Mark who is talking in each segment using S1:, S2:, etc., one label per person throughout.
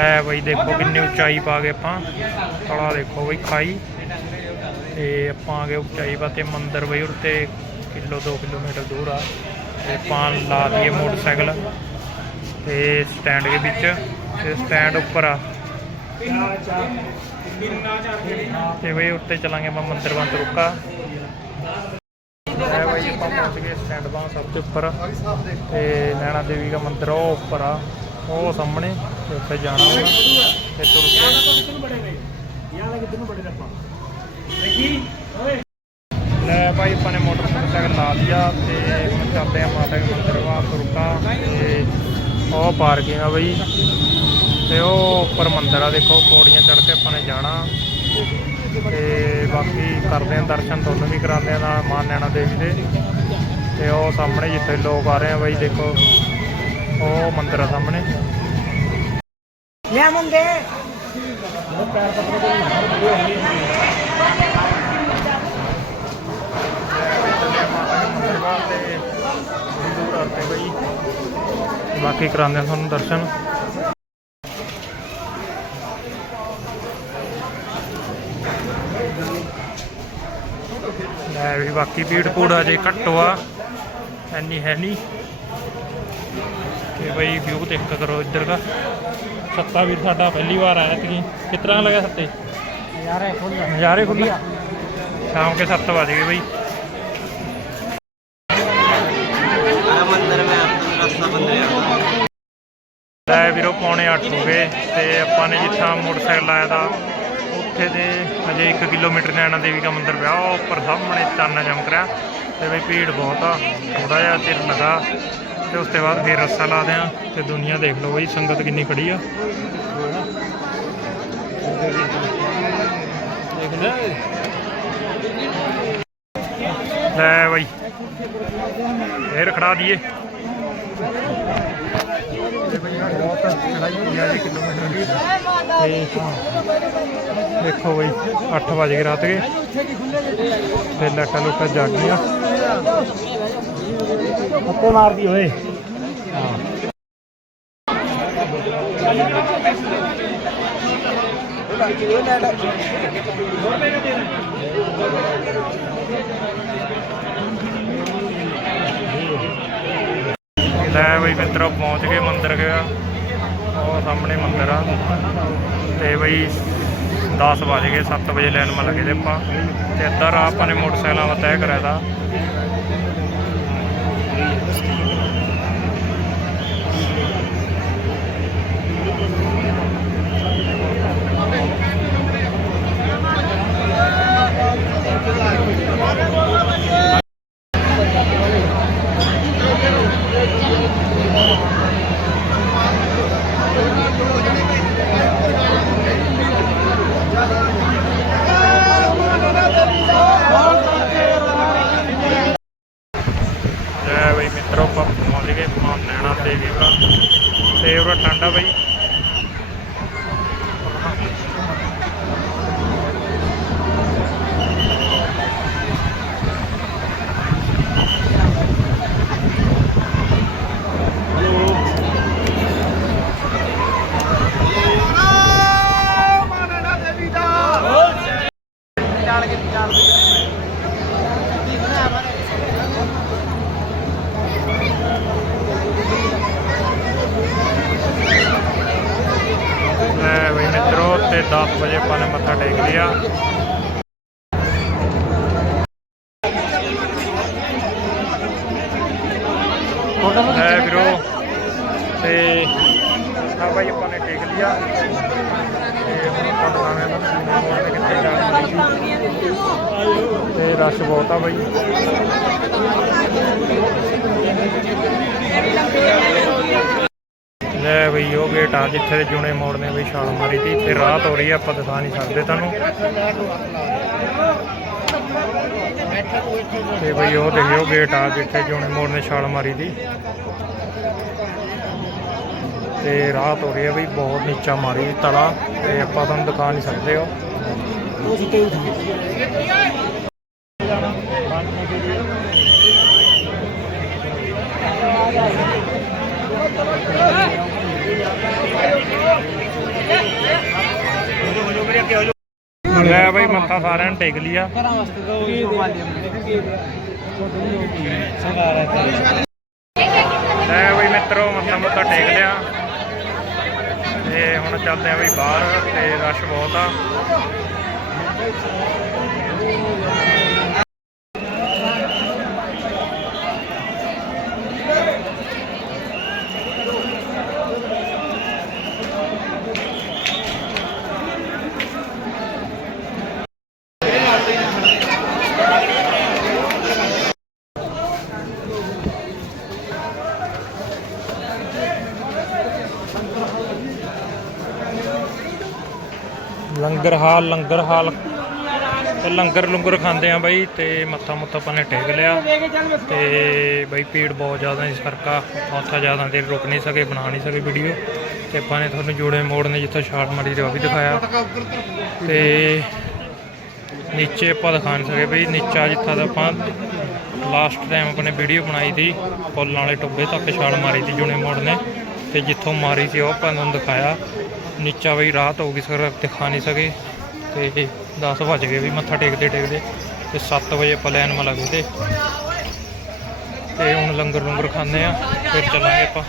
S1: ਹੈ ਬਈ, ਦੇਖੋ ਕਿੰਨੀ ਉਚਾਈ ਪਾ ਗਏ ਆਪਾਂ। ਤਲਾ ਦੇਖੋ ਬਈ, ਖਾਈ। ਤੇ ਆਪਾਂ ਆ ਗਏ ਉਚਾਈ ਪਾ ਤੇ ਮੰਦਰ ਬਈ ਉੱਤੇ, ਕਿਲੋ 2 ਕਿਲੋਮੀਟਰ ਦੂਰ ਆ। ਤੇ ਆਪਾਂ ਲਾ ਦਈਏ ਮੋਟਰਸਾਈਕਲ। ਤੇ ਸਟੈਂਡ ਦੇ ਵਿੱਚ, ਤੇ ਸਟੈਂਡ ਉੱਪਰ ਆ। ਤੇ ਬਈ ਉੱਤੇ ਚਲਾਂਗੇ ਆਪਾਂ ਮੰਦਰ ਬੰਦ ਰੁਕਾ। ਪਹੁੰਚ ਗਏ ਸਟੈਂਡ ਬਾਂ ਸਭ ਤੋਂ ਉੱਪਰ। ਤੇ ਨੈਣਾ ਦੇਵੀ ਦਾ ਮੰਦਿਰ ਉਹ ਉੱਪਰ ਆ। ਉਹ ਸਾਹਮਣੇ ਤੇ ਉੱਥੇ ਜਾਣਾ ਵਾ। ਤੇ ਤੁਰ ਕੇ ਲੈ ਭਾਈ ਆਪਾਂ ਨੇ ਮੋਟਰਸਾਈਕਲ ਲਾ ਲਿਆ ਤੇ ਹੁਣ ਚੱਲਦੇ ਆ ਮਾਤਾ ਦੇ ਮੰਦਿਰ ਵਾ ਤੁਰਕਾ ਤੇ ਉਹ ਪਾਰਕਿੰਗ ਆ ਬਈ। ਤੇ ਉਹ ਉੱਪਰ ਮੰਦਿਰ ਆ ਦੇਖੋ ਪੌੜੀਆਂ ਚੜ੍ਹ ਕੇ ਆਪਾਂ ਨੇ ਜਾਣਾ। ਤੇ ਬਾਕੀ ਕਰਦੇ ਆ ਦਰਸ਼ਨ ਤੁਹਾਨੂੰ ਵੀ ਕਰਾਉਂਦੇ ਆ ਨਾਲ ਮਾਂ ਨੈਣਾ ਦੇਵੀ ਦੇ। ਤੇ ਉਹ ਸਾਹਮਣੇ ਜਿੱਥੇ ਲੋਕ ਆ ਰਹੇ ਆ ਬਈ ਦੇਖੋ। ਉਹ ਮੰਦਿਰ ਆ ਸਾਹਮਣੇ।
S2: ਲਿਆਵਾਂਗੇ
S1: ਬਾਕੀ ਕਰਾਉਂਦੇ ਆ ਤੁਹਾਨੂੰ ਦਰਸ਼ਨ। ਲੈ ਵੀ ਬਾਕੀ ਭੀੜ ਭੂੜ ਅਜੇ ਘੱਟ ਆ ਐਨੀ ਹੈ ਨਹੀਂ ਤੇ ਬਈ ਵਿਊ ਦੇਖ ਕਰੋ ਇੱਧਰ ਦਾ ਸੱਤਾ ਵੀਰ ਸਾਡਾ ਪਹਿਲੀ ਵਾਰ ਆਇਆ ਸੀ ਕਿਸ ਤਰ੍ਹਾਂ ਲੱਗਾ ਸੱਤੇ
S2: ਯਾਰ ਫੁੱਲ
S1: ਨਜ਼ਾਰੇ ਖੁੱਲੇ ਸ਼ਾਮ ਕੇ 7 ਵਜ ਗਏ ਬਈ
S3: मंदिर में आपको रास्ता बंद रहेगा
S1: ਲੈ ਵੀਰੋ ਪੌਣੇ 8 ਹੋ ਗਏ ਤੇ ਆਪਾਂ ਨੇ ਜਿੱਥਾਂ ਮੋਟਰਸਾਈਕਲ ਲਾਇਆ ਦਾ ਉੱਥੇ ਦੇ ਅਜੇ 1 ਕਿਲੋਮੀਟਰ ਨੈਣਾ ਦੇਵੀ ਦਾ ਮੰਦਿਰ ਪਿਆ ਉਹ ਉੱਪਰ ਸਾਹਮਣੇ ਚੰਨ ਚਮਕ ਰਿਹਾ ਤੇ ਬਈ ਭੀੜ ਬਹੁਤ ਆ ਥੋੜਾ ਜਿਹਾ ਚਿਰ ਲਗਾ ਤੇ ਉਸ ਤੋਂ ਬਾਅਦ ਫਿਰ ਰੱਸਾ ਲਾ ਦਿਆਂ ਤੇ ਦੁਨੀਆ ਦੇਖ ਲਓ ਬਈ ਸੰਗਤ ਕਿੰਨੀ ਖੜੀ ਆ। ਲੈ ਬਈ, ਫੇਰ ਖੜਾ ਦਈਏ ਦੇਖੋ ਬਈ 8 ਵਜੇ ਕੇ ਰਾਤ ਗਏ ਤੇ ਲੱਟਾ ਲੁੱਟਾ ਜਾਗ ਗਈਆਂ
S2: ਹੱਤੇ ਮਾਰਦੀ ਓਏ
S1: ਲੈ ਬਈ ਮਿੱਤਰੋ, ਪਹੁੰਚ ਗਏ ਮੰਦਿਰ ਗਿਆ। ਉਹ ਸਾਹਮਣੇ ਮੰਦਿਰ ਆ। ਤੇ ਬਈ 10 ਵਜ ਗਏ 7 ਵਜੇ ਲੈਣ ਮਾ ਲੱਗੇ ਤੇ ਆਪਾਂ। ਤੇ ਇੱਧਰ ਆ ਆਪਾਂ ਨੇ ਮੋਟਰਸਾਈਕਲਾਂ ਦਾ ਤੈਅ ਕਰਾਇਆ ਦਾ ਲੈ ਬਈ ਮਿੱਤਰੋ ਆਪਾਂ ਪਹੁੰਚ ਗਏ ਮਾਂ ਨੈਣਾ ਦੇਵੀ ਦਾ ਤੇ ਉਹ ਠੰਡਾ ਬਈ ਲੈ ਬਈ ਮਿੱਤਰੋ, ਤੇ 10 ਵਜੇ ਆਪਾਂ ਮੱਥਾ ਟੇਕ ਲਿਆ। ਲੈ ਵੀਰੋ, ਤੇ ਆ ਬਾਈ ਆਪਾਂ ਨੇ ਟੇਕ ਲਿਆ ਤੇ ਹੁਣ ਆਪਾਂ ਦਿਖਾਵੇਂ ਨਾ ਮੋੜ ਤੇ ਕਿੱਥੇ ਜਾਣਾ ਤੇ ਰਸ਼ ਬਹੁਤ ਆ ਬਾਈ। ਲੈ ਬਈ, ਉਹ ਗੇਟ ਆ ਜਿੱਥੇ ਦੇ ਜੁਨੇ ਮੋੜ ਨੇ ਬਈ, ਛਾਲ ਮਾਰੀ ਤੀ ਤੇ ਰਾਤ ਹੋ ਰਹੀ ਆ, ਆਪਾਂ ਦਿਖਾ ਨਹੀਂ ਸਕਦੇ ਤੁਹਾਨੂੰ। ਤੇ ਬਈ, ਉਹ ਦੇਖਿਓ ਗੇਟ ਆ ਜਿੱਥੇ ਜੁਨੇ ਮੋੜ ਨੇ, ਛਾਲ ਮਾਰੀ ਦੀ। ਤੇ ਰਾਤ ਹੋ ਰਹੀ ਆ ਬਈ, ਬਹੁਤ ਨੀਚਾ ਮਾਰੀ ਤਲਾ, ਤੇ ਆਪਾਂ ਤੁਹਾਨੂੰ ਦਿਖਾ ਨਹੀਂ ਸਕਦੇ ਉਹ। ਲੈ ਬਈ ਮੱਥਾ ਸਾਰਿਆਂ ਨੇ ਟੇਕ ਲਿਆ।
S2: ਘਰਾਂ ਵਾਸਤੇ ਤਾਂ ਉਹ
S1: ਲੈ ਬਈ ਮਿੱਤਰੋ ਮੱਥਾ ਮੁੱਥਾ ਟੇਕ ਲਿਆ। ਤੇ ਹੁਣ ਚੱਲਦੇ ਆ ਬਈ ਬਾਹਰ ਤੇ ਰਸ਼ ਬਹੁਤ ਆ। ਲੰਗਰ ਹਾਲ ਲੰਗਰ ਹਾਲ। ਤੇ ਲੰਗਰ ਲੰਗਰ ਖਾਂਦੇ ਆ ਬਾਈ ਤੇ ਮੱਥਾ ਮੁੱਥਾ ਆਪਾਂ ਨੇ ਟੇਕ ਲਿਆ। ਤੇ ਬਾਈ ਭੀੜ ਬਹੁਤ ਜ਼ਿਆਦਾ ਇਸ ਕਰਕਾ ਮੱਥਾ ਜ਼ਿਆਦਾ ਦੇਰ ਰੁਕ ਨਹੀਂ ਸਕੇ, ਬਣਾ ਨਹੀਂ ਸਕੇ ਵੀਡੀਓ ਤੇ ਆਪਾਂ ਨੇ ਤੁਹਾਨੂੰ ਜੋੜੇ ਮੋੜ ਨੇ ਜਿੱਥੇ ਛਾਲ ਮਾਰੀ ਤੇ ਉਹ ਵੀ ਦਿਖਾਇਆ। ਤੇ ਨੀਚੇ ਆਪਾਂ ਦਿਖਾ ਨਹੀਂ ਸਕੇ ਬਈ, ਨੀਚਾ ਜਿੱਥਾ ਦਾ ਆਪਾਂ ਲਾਸਟ ਟਾਈਮ ਆਪਣੇ ਵੀਡੀਓ ਬਣਾਈ ਸੀ ਫੁੱਲਾਂ ਵਾਲੇ ਟੁੱਬੇ ਤੱਕ ਛਾਲ ਮਾਰੀ ਸੀ ਜੁਨੇ ਮੋੜ ਨੇ। ਤੇ ਜਿੱਥੋਂ ਮਾਰੀ ਸੀ ਉਹ ਆਪਾਂ ਤੁਹਾਨੂੰ ਦਿਖਾਇਆ। ਨੀਚਾ ਬਈ ਰਾਤ ਹੋ ਗਈ ਸਰ, ਦਿਖਾ ਨਹੀਂ ਸਕੇ ਤੇ 10 ਵਜ ਗਏ ਵੀ ਮੱਥਾ ਟੇਕਦੇ ਟੇਕਦੇ ਤੇ 7 ਵਜੇ ਆਪਾਂ ਲੈਣ ਮਾ ਲੱਗੇ ਤੇ। ਤੇ ਹੁਣ ਲੰਗਰ ਲੰਗਰ ਖਾਂਦੇ ਆ, ਫਿਰ ਚੱਲਾਂਗੇ ਆਪਾਂ।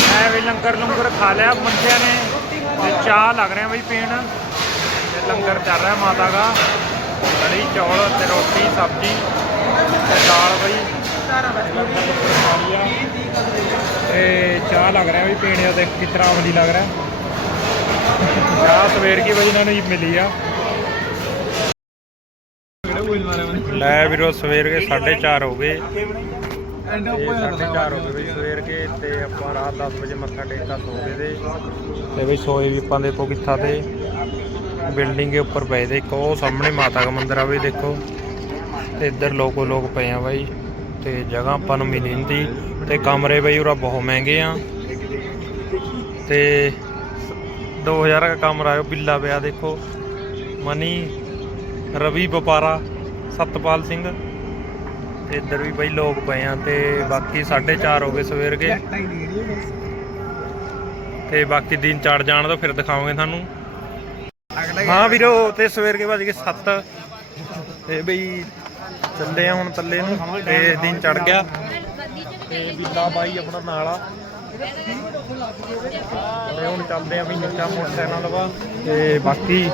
S1: ਮੈਂ ਵੀ ਲੰਗਰ ਲੰਗਰ ਖਾ ਲਿਆ ਬੰਦਿਆਂ ਨੇ ਤੇ ਚਾਹ ਲੱਗ ਰਿਹਾ ਬਈ ਪੀਣ। ਤੇ ਲੰਗਰ ਚੱਲ ਰਿਹਾ ਮਾਤਾ ਦਾ। ਕੜੀ ਚੌਲ ਤੇ ਰੋਟੀ, ਸਬਜ਼ੀ ਤੇ ਦਾਲ ਬਈ ਲੰਗਰ ਲੰਗਰ ਖਾ ਲਿਆ ਚਾਹ ਲੱਗ ਰਿਹਾ ਵੀ ਪੀਣੇ ਆ ਦੇਖ ਕਿਸ ਤਰ੍ਹਾਂ ਵਧੀਆ ਲੱਗ ਰਿਹਾ। ਚਾਹ ਸਵੇਰ ਕੀ ਵਜੇ ਇਹਨਾਂ ਨੂੰ ਹੀ ਮਿਲੀ ਆ। ਲੈ ਵੀਰੋ ਸਵੇਰ ਕੇ 4:30 ਹੋ ਗਏ। ਇਹ ਸਾਢੇ ਚਾਰ ਹੋ ਗਏ ਬਈ ਸਵੇਰ ਕੇ ਤੇ ਆਪਾਂ ਰਾਤ 10 ਵਜੇ ਮੱਥਾ ਟੇਕਾ ਸੋ ਗਏ ਤੇ। ਤੇ ਬਈ ਸੋਏ ਵੀ ਆਪਾਂ ਦੇਖੋ ਕਿੱਥਾ ਤੇ। ਬਿਲਡਿੰਗ ਦੇ ਉੱਪਰ ਪਏ ਦੇ ਇੱਕ ਉਹ ਸਾਹਮਣੇ ਮਾਤਾ ਦਾ ਮੰਦਿਰ ਆ ਬਈ ਦੇਖੋ। ਤੇ ਇੱਧਰ ਲੋਕੋ ਲੋਕ ਪਏ ਆ ਬਾਈ। ਤੇ ਜਗ੍ਹਾ ਆਪਾਂ ਨੂੰ ਮਿਲੀ ਨਹੀਂ ਤੀ। ਤੇ ਕਮਰੇ ਬਈ ਉਰਾ ਬਹੁਤ ਮਹਿੰਗੇ ਆ। ਤੇ 2000 ਦਾ ਕਮਰਾ ਉਹ ਬਿੱਲਾ ਪਿਆ ਦੇਖੋ। ਮਨੀ ਰਵੀ ਵਪਾਰਾ ਸਤਪਾਲ ਸਿੰਘ। ਤੇ ਇੱਧਰ ਵੀ ਬਈ ਲੋਕ ਪਏ ਆ ਤੇ ਬਾਕੀ 4:30 ਹੋ ਗਏ ਸਵੇਰ ਕੇ। ਤੇ ਬਾਕੀ ਦਿਨ ਚੜ ਜਾਣ ਤੋਂ ਫਿਰ ਦਿਖਾਵਾਂਗੇ ਤੁਹਾਨੂੰ। ਹਾਂ ਵੀਰੋ ਤੇ ਸਵੇਰ ਕੇ ਵੱਜ ਗਏ 7 ਤੇ ਬਈ ਚੱਲੇ ਆ ਹੁਣ ਤੱਲੇ ਨੂੰ ਤੇ ਦਿਨ ਚੜ ਗਿਆ। ਤੇ ਬਿੱਲਾ ਬਾਈ ਆਪਣਾ ਨਾਲ ਆ। ਤੇ ਹੁਣ ਚੱਲਦੇ ਆ ਵੀ ਨੀਚਾ ਮੋਟਰਸਾਈਕਲ ਲਵਾ ਤੇ ਬਾਕੀ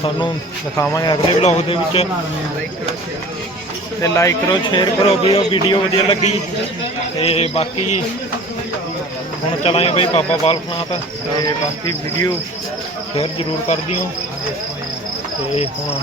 S1: ਤੁਹਾਨੂੰ ਦਿਖਾਵਾਂਗੇ ਅਗਲੇ ਵਲੌਗ ਦੇ ਵਿੱਚ। ਤੇ ਲਾਈਕ ਕਰੋ ਸ਼ੇਅਰ ਕਰੋ ਵੀ ਉਹ ਵੀਡੀਓ ਵਧੀਆ ਲੱਗੀ। ਤੇ ਬਾਕੀ ਹੁਣ ਚਲਾਂਗੇ ਬਈ ਬਾਬਾ ਬਾਲਕਨਾਥ ਤੇ ਬਾਕੀ ਵੀਡੀਓ ਸ਼ੇਅਰ ਜ਼ਰੂਰ ਕਰ ਦਿਓ। ਤੇ ਹੁਣ